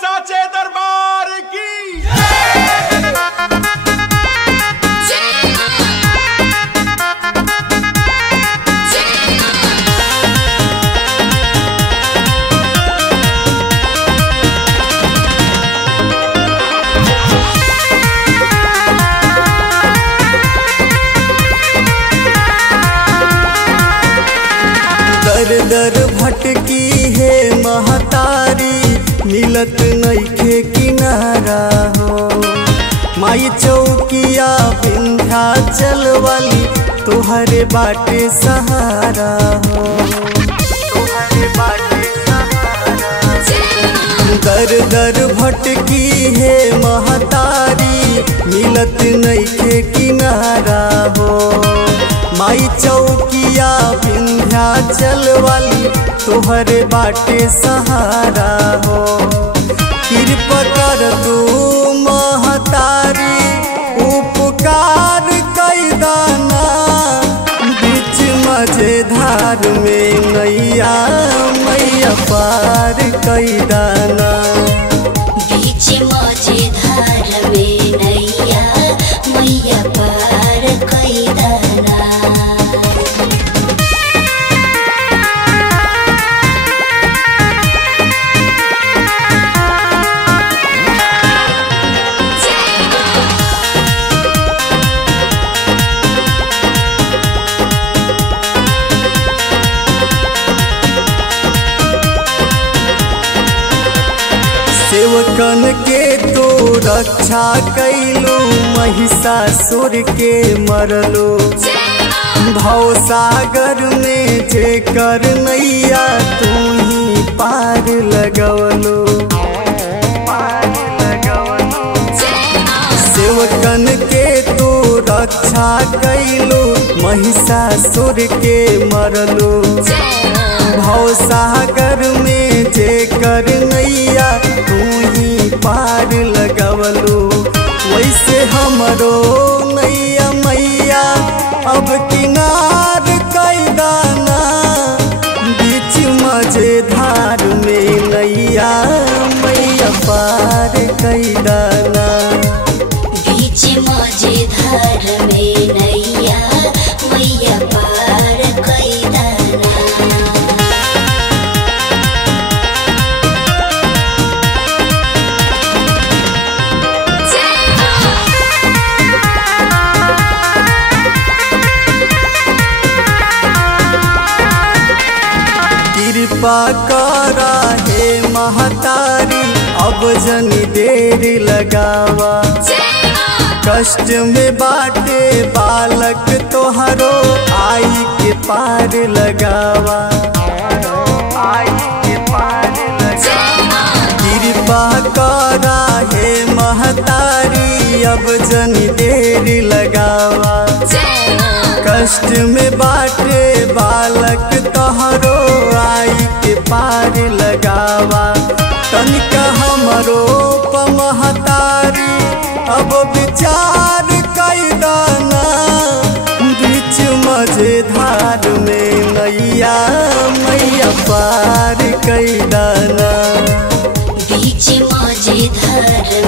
साचे दरबार की दर दर भटकी है महतारी, मिलत नइखे किनारा हो। माई चौकिया विंध्याचल वाली, तोहरे बाटे सहारा हो। तोहरे बाटे सहारा। दर दर भटकी है महतारी, मिलत नइखे किनारा हो। माई चौकिया विंध्याचल वाली, तोहरे बाटे सहारा हो। कृपा कर तू महतारी, उपकार कई दाना। बीच मझधार में नैया मैया पार कई दाना। बीच मझधार में नैया मैया पार कई दाना। सेवकन के तो रक्षा कैलू, महिषासुर के मरलो। भवसागर में जेकर नैया, तू ही पार लगवलो। सेवकन के तो रक्षा कैलू, महिषासुर के मरलो। भवसागर में जेकर नैया, तू ही पार लगवलो। वैसे हमरो नैया मैया, अब किनार कई दाना। बीच मझधार में नैया मैया पार कई दाना। बीच मझधार में नैया मैया पार कई दाना। कृपा करा हे महतारी, अब जनी देर लगावा। कष्ट में बाटे बालक तोहरो, आई के पार लगावा। आई के पार लगावा। कृपा करा हे महतारी, अब जनी देर लगावा। कष्ट में बाटे बालक तोहरो, आई के पार लगावा। तनिका हमरो महतारी, अब विचार कई दाना। बीच मझधार में नैया मैया पार कई दाना। बीच मझधार